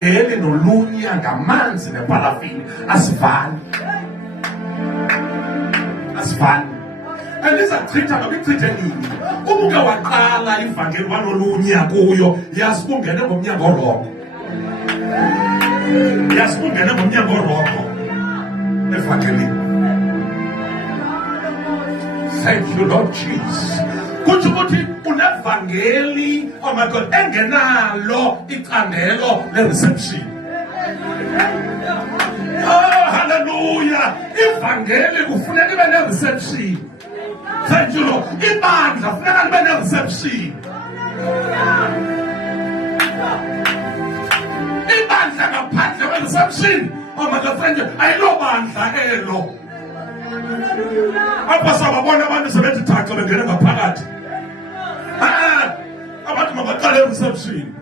Eli nolunya ngamanzi neparafini asivani. Andizachitha nokuchithe nini. Umuke waqala ivangeli wanolunya kuyo, yazi kungene ngomnyango oroko. Yazi kungene ngomnyango oroko. Evangelini. Thank you, Lord Jesus. Kuthi ukuthi unevangeli, oh my God, engenalo icandelo le-reception. Oh, hallelujah. Ivangeli kufuneka ibe ne-reception. Thank you, Lord. Ibandla kufuneka libe ne-reception. Ibandla ngaphandle kwe-reception, oh my God, friend, ayilobandla elo. Apha sababona abantu sebethi thaxa bengene ngaphakathi. Abantu mabaqale e-reception.